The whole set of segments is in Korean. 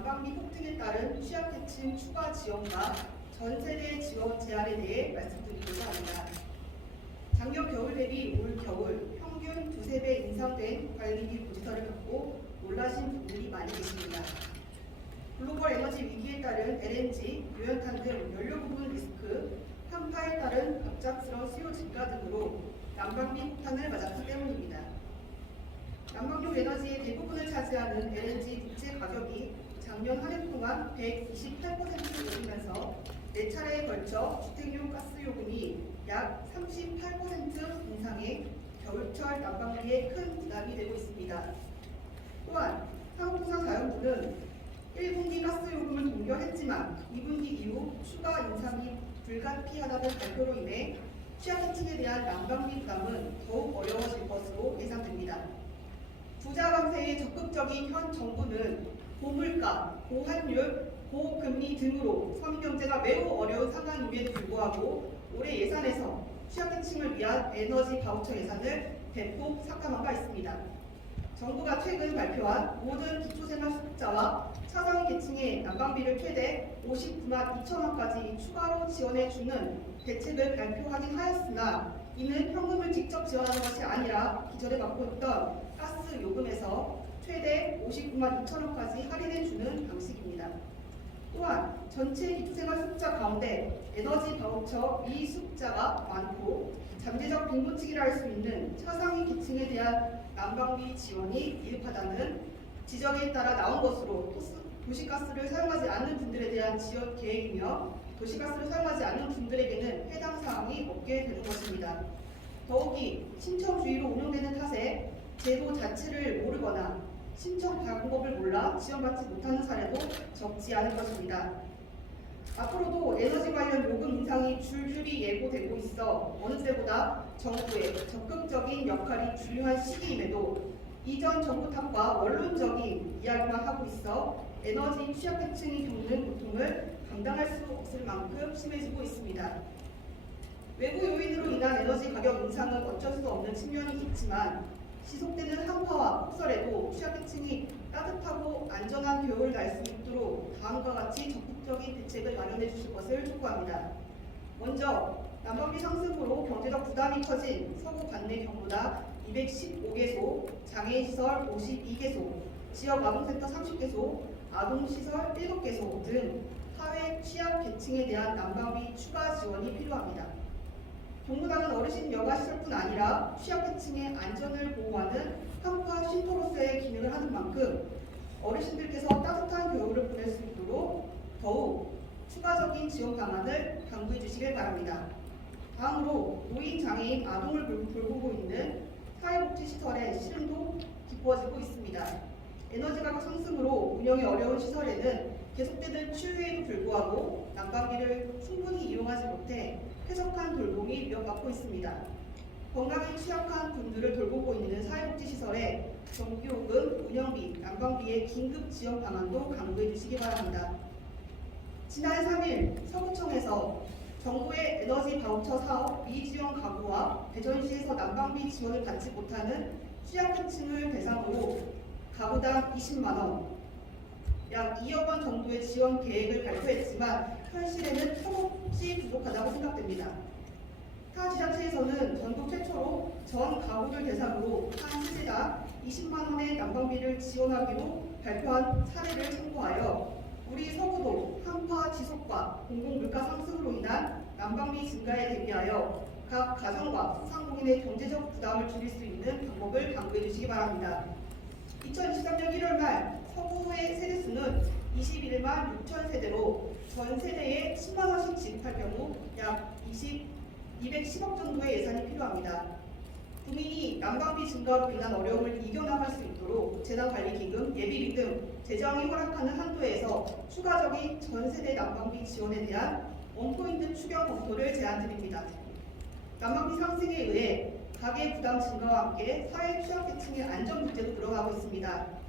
난방비 폭등에 따른 취약계층 추가 지원과 전 세대 지원 제한에 대해 말씀드리고자 합니다. 작년 겨울 대비 올 겨울 평균 두세 배 인상된 관리비 고지서를 갖고 놀라신 분들이 많이 계십니다. 글로벌 에너지 위기에 따른 LNG, 유연탄 등 연료 부분 리스크, 한파에 따른 갑작스러운 수요 증가 등으로 난방비 폭탄을 맞았기 때문입니다. 난방용 에너지의 대부분을 차지하는 LNG 국제 가격이 작년 한 해 동안 128% 오르면서 네 차례에 걸쳐 주택용 가스 요금이 약 38% 인상해 겨울철 난방비에 큰 부담이 되고 있습니다. 또한 한국통상자연부는 1분기 가스 요금을 동결했지만 2분기 이후 추가 인상이 불가피하다는 발표로 인해 취약계층에 대한 난방비 부담은 더욱 어려워질 것으로 예상됩니다. 부자 감세에 적극적인 현 정부는 고물가, 고환율, 고금리 등으로 서민 경제가 매우 어려운 상황임에도 불구하고 올해 예산에서 취약계층을 위한 에너지 바우처 예산을 대폭 삭감한 바 있습니다. 정부가 최근 발표한 모든 기초생활수급자와 차상위 계층의 난방비를 최대 59만 2천원까지 추가로 지원해주는 대책을 발표하긴 하였으나 이는 현금을 직접 지원하는 것이 아니라 기존에 받고 있던 가스 요금에서 최대 59만 2천원까지 할인해 주는 방식입니다. 또한 전체 기초생활수급자 가운데 에너지 바우처 미수급자가 많고 잠재적 빈곤층이라 할 수 있는 차상위 계층에 대한 난방비 지원이 미흡하다는 지적에 따라 나온 것으로 도시가스를 사용하지 않는 분들에 대한 지원 계획이며 도시가스를 사용하지 않는 분들에게는 해당 사항이 없게 되는 것입니다. 더욱이 신청 주의로 운영되는 탓에 제도 자체를 모르거나 신청 방법을 몰라 지원받지 못하는 사례도 적지 않을 것입니다. 앞으로도 에너지 관련 요금 인상이 줄줄이 예고되고 있어 어느 때보다 정부의 적극적인 역할이 중요한 시기임에도 이전 정부 탓과 원론적인 이야기만 하고 있어 에너지 취약계층이 겪는 고통을 감당할 수 없을 만큼 심해지고 있습니다. 외부 요인으로 인한 에너지 가격 인상은 어쩔 수 없는 측면이 있지만 지속되는 한파와 폭설에도 취약계층이 따뜻하고 안전한 겨울을 날수 있도록 다음과 같이 적극적인 대책을 마련해 주실 것을 촉구합니다. 먼저 난방비 상승으로 경제적 부담이 커진 서구 관내 경보다 215개소, 장애인시설 52개소, 지역 아동센터 30개소, 아동시설 7개소 등 사회 취약 계층에 대한 난방비 추가 지원이 필요합니다. 동부당은 어르신 여가시설뿐 아니라 취약계층의 안전을 보호하는 한파 쉼터로서의 기능을 하는 만큼 어르신들께서 따뜻한 겨울을 보낼 수 있도록 더욱 추가적인 지원 방안을 강구해 주시길 바랍니다. 다음으로 노인, 장애인, 아동을 돌- 돌보고 있는 사회복지시설의 실험도 깊어지고 있습니다. 에너지 가격 상승으로 운영이 어려운 시설에는 계속되는 추위에도 불구하고 난방비를 충분히 이용하지 못해 쾌적한 돌봄이 위협받고 있습니다. 건강에 취약한 분들을 돌보고 있는 사회복지 시설에 전기요금, 운영비, 난방비의 긴급 지원 방안도 강구해 주시기 바랍니다. 지난 3일 서구청에서 정부의 에너지 바우처 사업 미지원 가구와 대전시에서 난방비 지원을 받지 못하는 취약계층을 대상으로 가구당 20만 원, 약 2억 원 정도의 지원 계획을 발표했지만 현실에는 턱없이 부족하다고 생각됩니다. 타 지자체에서는 전국 최초로 전 가구들 대상으로 한 세대당 20만 원의 난방비를 지원하기로 발표한 사례를 참고하여 우리 서구도 한파 지속과 공공물가 상승으로 인한 난방비 증가에 대비하여 각 가정과 소상공인의 경제적 부담을 줄일 수 있는 방법을 강구해 주시기 바랍니다. 2023년 1월 말 서구의 세대 수는 21만 6천 세대로 전 세대에 10만 원씩 지급할 경우 약 20, 210억 정도의 예산이 필요합니다. 국민이 난방비 증가로 인한 어려움을 이겨나갈 수 있도록 재난관리기금, 예비비 등 재정이 허락하는 한도에서 추가적인 전 세대 난방비 지원에 대한 원포인트 추경 검토를 제안드립니다. 난방비 상승에 의해 가계 부담 증가와 함께 사회 취약계층의 안전 문제도 늘어나고 있습니다.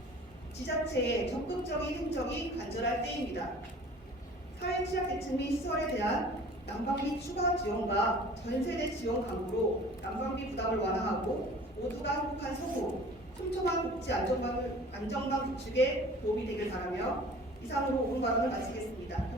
지자체의 적극적인 행정이 간절할 때입니다. 사회 취약계층 및 시설에 대한 난방비 추가 지원과 전세대 지원 강구로 난방비 부담을 완화하고 모두가 행복한 서구, 촘촘한 복지 안정망을, 안정망 구축에 도움이 되길 바라며 이상으로 오분 발언을 마치겠습니다.